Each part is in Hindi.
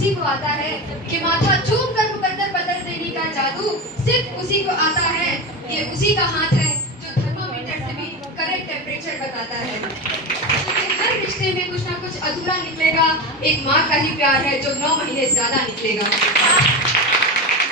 उसी को आता है कि माथा चूम कर मुकद्दर बदल देने का जादू सिर्फ उसी को आता है। ये उसी का हाथ है जो थर्मामीटर से भी करेक्ट टेम्परेचर बताता है। क्योंकि हर रिश्ते में कुछ ना कुछ अधूरा निकलेगा। एक माँ का ही प्यार है जो 9 महीने ज्यादा निकलेगा।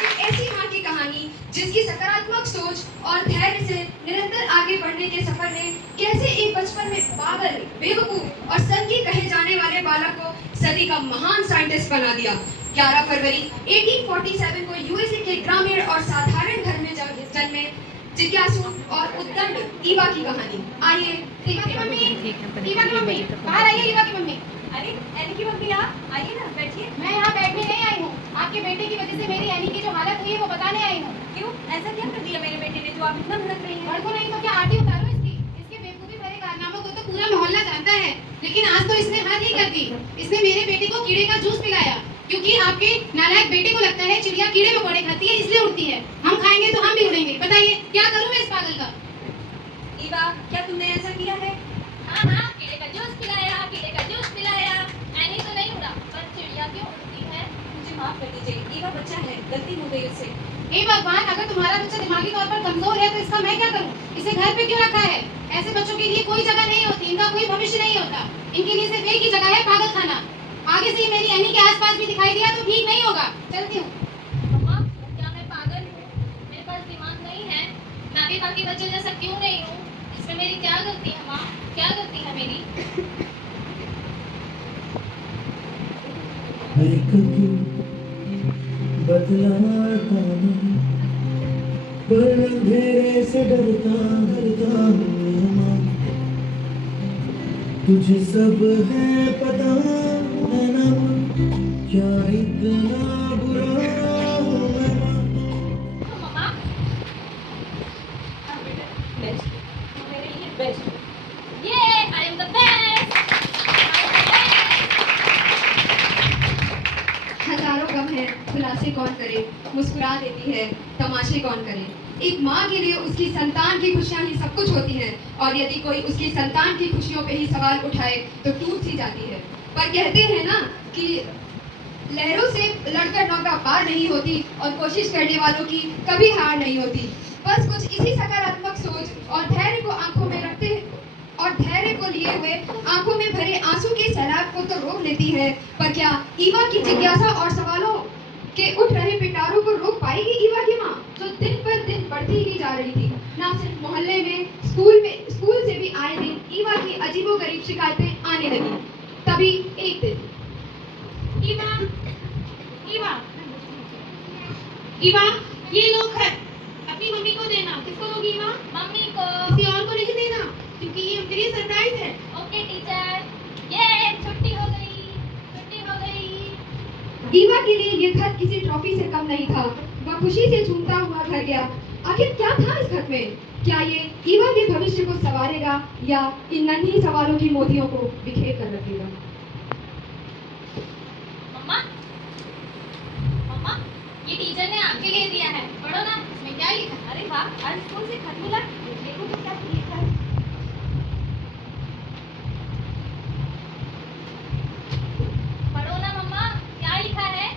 एक ऐसी माँ की कहानी जिसकी सकारात्मक सोच और धैर्य से निरंतर आगे बढ़ने के सफर ने कैसे एक बचपन में पागल, बेवकूफ और संगी कहे जाने वाले बालक को सदी का महान साइंटिस्ट बना दिया। 11 फरवरी 1847 को यूएसए के ग्रामीण और साधारण घर में जन्मे जिज्ञासु और उद्दंड ईवा की कहानी। आइए देखते हैं। ईवा की मम्मी, बाहर आइए। ईवा की मम्मी, अरे एनी की मम्मी आप आइए ना, बैठिए। मैं यहाँ बैठने नहीं आई हूँ। आपके बेटे की वजह से मेरी एनी की जो हालत हुई है वो बताने आई हूँ। क्यों, ऐसा क्या कर दिया मेरे बेटे ने जो आप इतना भड़क रही हैं? भड़को नहीं तो क्या, आरती उतारो इसकी। इसके बेवकूफी भरे कारनामों को तो पूरा मोहल्ला जानता है, लेकिन आज तो इसने हद ही कर दी। इसने मेरे बेटे को कीड़े का जूस पिलाया, क्योंकि आपके नालायक बेटे को लगता है चिड़िया कीड़े मकोड़े खाती है इसलिए उड़ती है। हम खाएंगे तो हम भी उड़ेंगे। बताइए क्या करूँ मैं इस पागल का? ईवा, क्या तुमने ऐसा किया है? हाँ, कीड़े का जूस पिलाया, कीड़े का जूस पिलाया। एनी तो नहीं उड़ा, पर चिड़िया क्यों उड़ती है? मुझे माफ कर दीजिए, ईवा बच्चा है, गलती हो गई उससे। हे भगवान, अगर तुम्हारा बच्चा दिमागी तौर पर कमजोर है तो इसका मैं क्या करूं? इसे घर पे क्यों रखा है? ऐसे बच्चों के लिए कोई जगह नहीं होती, इनका कोई भविष्य नहीं होता। इनके लिए सिर्फ एक ही जगह है, पागल खाना। आगे से ही मेरी एनी के आसपास भी दिखाई दिया तो ठीक नहीं होगा। चलती हूँ। मम्मा, क्या मैं पागल हूँ? मेरे पास दिमाग नहीं है। मैं भी बाकी बच्चों जैसा क्यों नहीं हूँ? इसमें मेरी क्या गलती है माँ? क्या गलती है मेरी? कभी बदलाता नहीं, पर अंधेरे से डरता हूँ माँ। तुझे सब है पता है ना, क्या इतना बुरा हूँ मैं माँ। मम्मा, हाँ बेटा, बेस्ट, मेरे लिए बेस्ट। ये आई एम द बेस्ट। हजारों गम है, खुलासे कौन करे, मुस्कुरा देती है, तमाशे कौन करे। एक माँ के लिए उसकी संतान की खुशियाँ ही सब कुछ होती हैं, और यदि कोई उसकी संतान की खुशियों पे ही सवाल उठाए तो टूट सी जाती है। पर कहते हैं ना कि लहरों से लड़कर नौका पार नहीं होती, और कोशिश करने वालों की कभी हार नहीं होती। बस कुछ इसी सकारात्मक सोच और धैर्य को आंखों में रखते और धैर्य को लिए हुए आंखों में भरे आंसू के सैलाब को तो रोक लेती है, पर क्या ईवा की जिज्ञासा और सवालों के उठ रहे पिटारों को रोक पाएगी ईवा की माँ, जो दिन पर दिन बढ़ती ही जा रही थी। ना सिर्फ मोहल्ले में, स्कूल से भी आए दिन ईवा की अजीबोगरीब शिकायतें आने लगी। तभी एक दिन ईवा, ईवा, ईवा, ये लो खत, अपनी मम्मी को देना। किसको दोगी ईवा? मम्मी को। किसी और को नहीं देना, क्योंकि ये तेरी सरप्राइज है। Okay teacher. ये छुट्टी हो गई, छुट्टी हो गई। ईवा के लिए ये खत किसी ट्रॉफी से कम नहीं था। वह खुशी से झूमता हुआ घर गया। आखिर क्या था इस खत में? क्या ये ईवा के भविष्य को संवारेगा, या इन नन्ही सवालों की मोतियों को बिखेर कर रखेगा? मम्मा, मम्मा, ये टीचर ने आपके लिए दिया है, पढ़ो ना। इसमें क्या लिखा? अरे वाह, आज स्कूल से खत मिला, देखो तो क्या लिखा है। पढ़ो ना मम्मा, क्या लिखा है?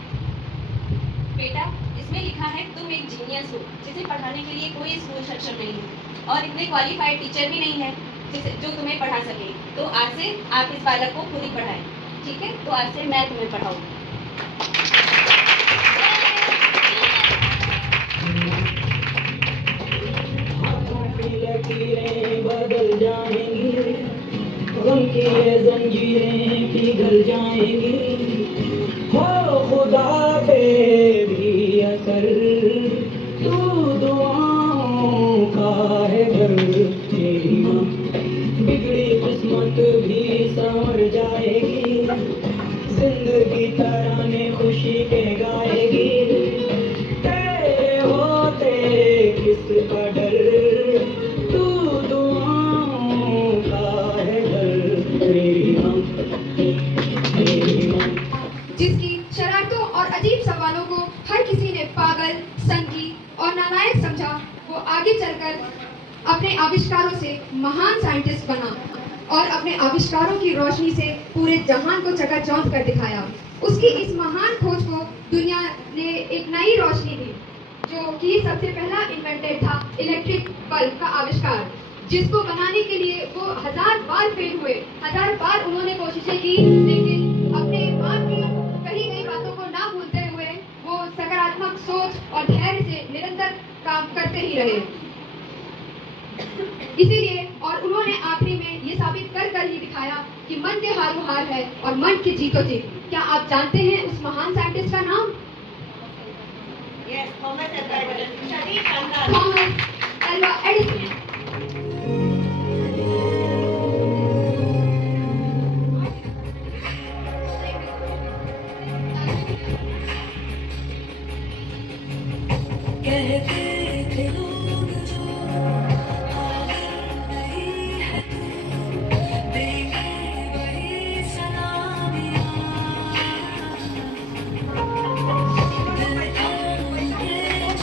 बेटा, इसमें लिखा है तुम एक जीनियस हो, जिसे पढ़ाने के लिए कोई स्कूल सक्षम नहीं है, और इतने क्वालिफाइड टीचर भी नहीं है जो तुम्हें पढ़ा सके। तो आज से आप इस बालक को खुद ही पढ़ाएं, ठीक है? तो आज से मैं तुम्हें पढ़ाऊंगी। लकीरें बदल जाएंगी, गम की ये जंजीरें पिघल जाएंगी। हो खुदा पे भी असर, तू दुआओं का है घर। तेरी माँ बिगड़ी किस्मत भी संवर जाएगी, जिंदगी तराने खुशी के गाएगी। तेरे होते किसका डर, तू दुआओं का है घर। तेरी माँ, तेरी माँ। जिसकी शरारतों और अजीब सवालों को हर किसी ने पागल, संगी और नालायक समझा, वो आगे चलकर अपने आविष्कारों से महान साइंटिस्ट बना और अपने आविष्कारों की रोशनी से पूरे जहान को चकाचौंध कर दिखाया। उसकी इस महान खोज को दुनिया ने एक नई रोशनी दी, जो कि सबसे पहला इन्वेंटेड था इलेक्ट्रिक बल्ब का आविष्कार, जिसको बनाने के लिए वो 1000 बार फेल हुए, 1000 बार उन्होंने कोशिशें की, लेकिन अपने माँ की कही गई बातों को ना भूलते हुए वो सकारात्मक सोच और धैर्य से निरंतर काम करते ही रहे। इसीलिए और उन्होंने आखिरी में ये साबित कर ही दिखाया कि मन के हार वो हार है और मन की जीतो जीत। क्या आप जानते हैं उस महान साइंटिस्ट का नाम? Yes, Thomas Alva Edison, शरीफ खानदान। Thomas Alva Edison. कहते थे लोग जो हाजिर नहीं है तू, देंगे वही सलामियाँ। दिल थाम के करके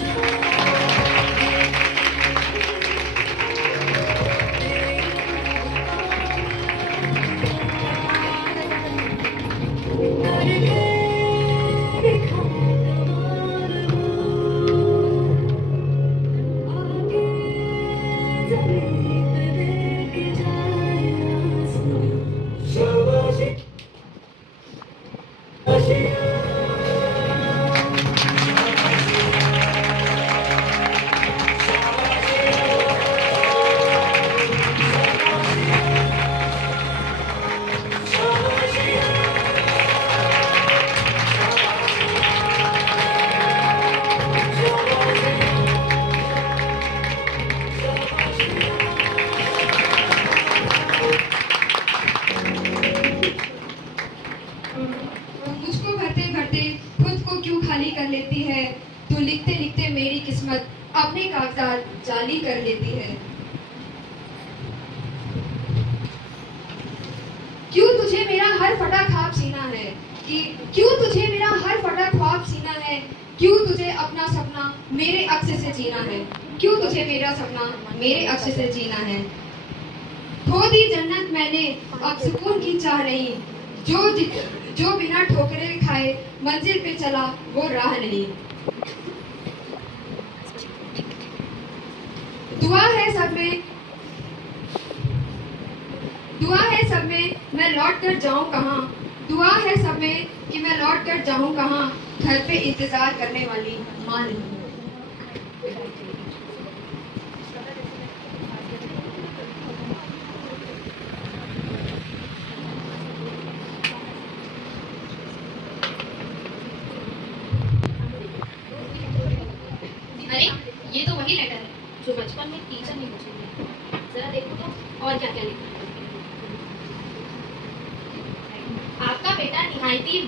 दिखा कमाल वो, आगे ज़मीन पे लेके जाए आसमां। शाबाशी मुझको भरते भरते खुद को क्यों खाली कर लेती है, तू लिखते लिखते मेरी किस्मत अपने कागजात जाली कर लेती है। क्यों तुझे मेरा हर फटा ख्वाब सीना है, कि क्यों तुझे मेरा हर फटा ख्वाब सीना है, क्यों तुझे अपना सपना मेरे अक्स से जीना है, क्यों तुझे मेरा सपना मेरे अक्स से जीना है। खो दी जन्नत मैंने अब सुकून की चाह नहीं, जो बिना ठोकरें खाए मंजिल पे चला वो राह नहीं। दुआ है सब में मैं लौट कर जाऊं कहाँ, दुआ है सब में कि मैं लौट कर जाऊं कहाँ, घर पे इंतजार करने वाली माँ नहीं। अरे ये तो वही लेटर है जो बचपन में टीचर ने मुझे दिया। जरा देखो तो और क्या क्या लिखा है। आपका बेटा निहायती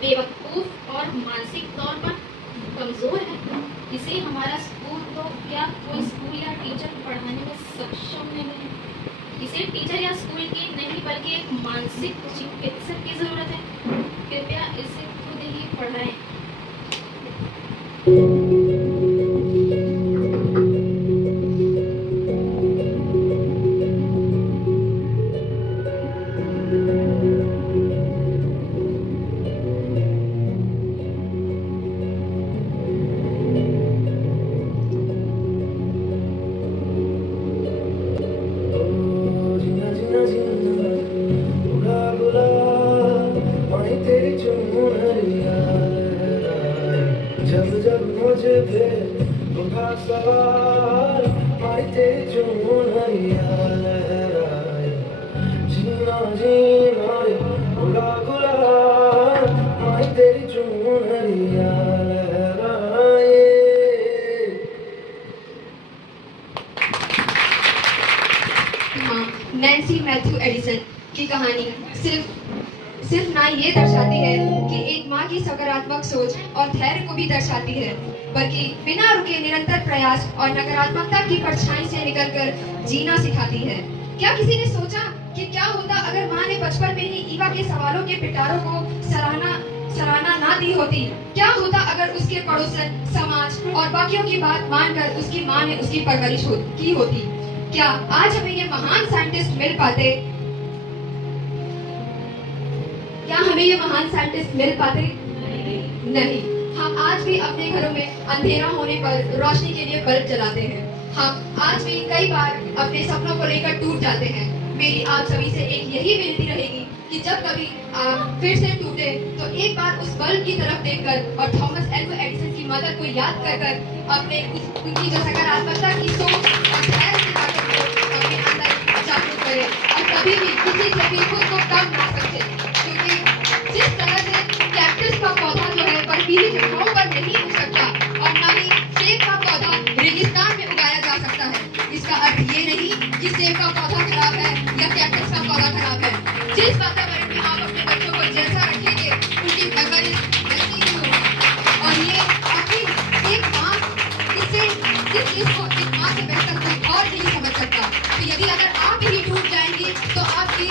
बेवकूफ और मानसिक तौर पर कमजोर है। इसे हमारा स्कूल तो क्या कोई स्कूल या टीचर पढ़ाने में सक्षम नहीं है। इसे टीचर या स्कूल की नहीं बल्कि एक मानसिक चिकित्सक की जरूरत है। कृपया इसे खुद ही पढ़ाएं। जीना जीना जीना बुला बुला माही तेरी चुनरिया लहराए, जब जब मुझे पे उठा सवार माही तेरी चुनरिया लहराए, जीना जीना बुला बुला माही तेरी चुनरिया लहराए। हाँ, नैन्सी मैथ्यू एडिसन की कहानी सिर्फ ना ये दर्शाती है कि एक माँ की सकारात्मक सोच और धैर्य को भी दर्शाती है, बल्कि बिना रुके निरंतर प्रयास और नकारात्मकता की परछाई से निकलकर जीना सिखाती है। क्या किसी ने सोचा कि क्या होता अगर माँ ने बचपन में ही ईवा के सवालों के पिटारों को सराहना ना दी होती? क्या होता अगर उसके पड़ोसन, समाज और बाकियों की बात मानकर उसकी माँ ने उसकी परवरिश की होती? क्या आज हमें ये महान साइंटिस्ट मिल पाते? क्या हमें हमें ये महान साइंटिस्ट मिल पाते? नहीं। हम आज भी अपने घरों में अंधेरा होने पर रोशनी के लिए बल्ब जलाते हैं। हम आज भी कई बार अपने सपनों को लेकर टूट जाते हैं। मेरी आप सभी से एक यही विनती रहेगी कि जब कभी आप फिर से टूटे तो एक बार उस बल्ब की तरफ देखकर और थॉमस एल्वा एडिसन की मदद को याद कर अपने उनकी जो सकारात्मकता की सोच और धैर्य की ताकत को अपने अंदर जागरूक करें और कभी भी किसी से भी खुद को कम ना समझें, क्योंकि जिस तरह से कैक्टस का पौधा जो है बर्फीली जगहों पर नहीं उग सकता और न ही सेब का पौधा रेगिस्तान में उगाया जा सकता है, इसका अर्थ ये नहीं कि सेब का पौधा खराब है या कैक्टस का पौधा खराब है। जिस वातावरण में आप अपने बच्चों को जैसा रखेंगे उनकी परवरिश वैसी ही होगी। और ये अपनी एक माँ इससे इस चीज को एक माँ से बेहतर कोई और नहीं समझ सकता। तो यदि अगर आप ही टूट जाएंगे तो आपकी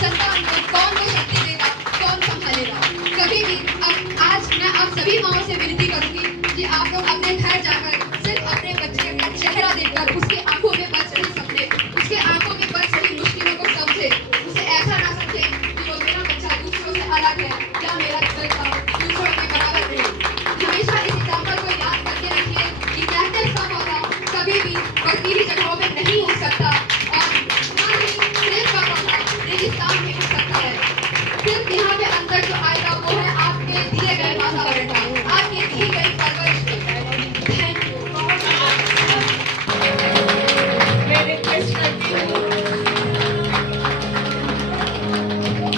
संतान को कौन वो शक्ति देगा, कौन संभालेगा? कभी भी अब आज मैं आप सभी माओं से विनती करूंगी कि आप लोग अपने घर जाकर सिर्फ अपने बच्चे का चेहरा देखकर उसके आंखों में बस रही सपने, उसके आंखों में बस रही मुश्किलों को समझे, उसे ऐसा ना समझे कि वो मेरा बच्चा दूसरों से अलग है या मेरा बच्चा दूसरों के बराबर नहीं। हमेशा इस एग्जाम्पल को याद करके रखिए कि कैक्टस का पौधा कभी भी बर्फीली जगहों में नहीं उग सकता और ना ही सेब का पौधा रेगिस्तान में उग सकता है। सिर्फ यहाँ पे अंदर जो आएगा वो है आपके दिए गए वातावरण का, आपके दी गई परवरिश का। Thank you.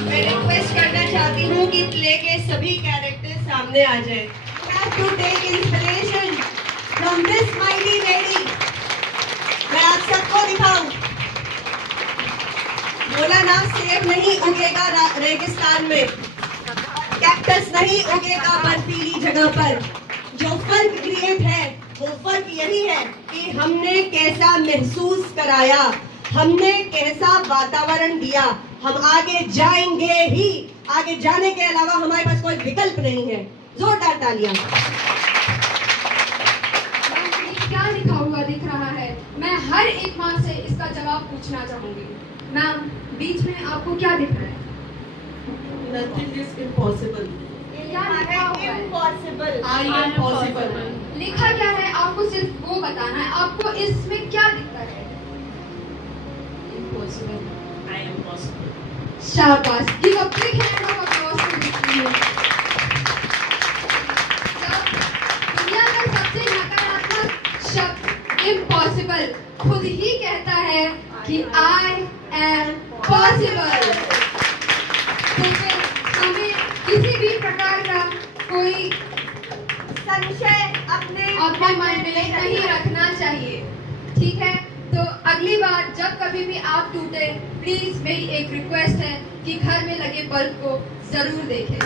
मैं रिक्वेस्ट करना चाहती हूँ कि प्ले के सभी कैरेक्टर सामने आ जाए। Have to take inspiration from this mighty lady। मैं आप सबको दिखाऊं। बोला ना, सेब नहीं उगेगा रेगिस्तान में, कैक्टस नहीं उगेगा बर्फीली जगह पर। जो फर्क क्रिएट है वो फर्क यही है कि हमने कैसा महसूस कराया, हमने कैसा वातावरण दिया। हम आगे जाएंगे ही, आगे जाने के अलावा हमारे पास कोई विकल्प नहीं है। जोरदार तालियां। क्या लिखा हुआ दिख रहा है? मैं हर एक माँ से इसका जवाब पूछना चाहूंगी। मैम, बीच में आपको क्या दिख रहा है? Nothing is impossible। क्या लिखा हुआ है? Impossible। I am possible। लिखा क्या है? आपको सिर्फ वो बताना है। आपको इसमें क्या दिखता है? Impossible। I am possible। शाबाश। Give a big hand of applause to this team। जब दुनिया का सबसे नकारात्मक शब्द इम्पॉसिबल खुद ही कहता है कि I am possible, तो फिर हमें किसी भी प्रकार का कोई संशय अपने मन में नहीं रखना चाहिए। ठीक है, तो अगली बार जब कभी भी आप टूटे, प्लीज मेरी एक रिक्वेस्ट है कि घर में लगे बल्ब को जरूर देखें।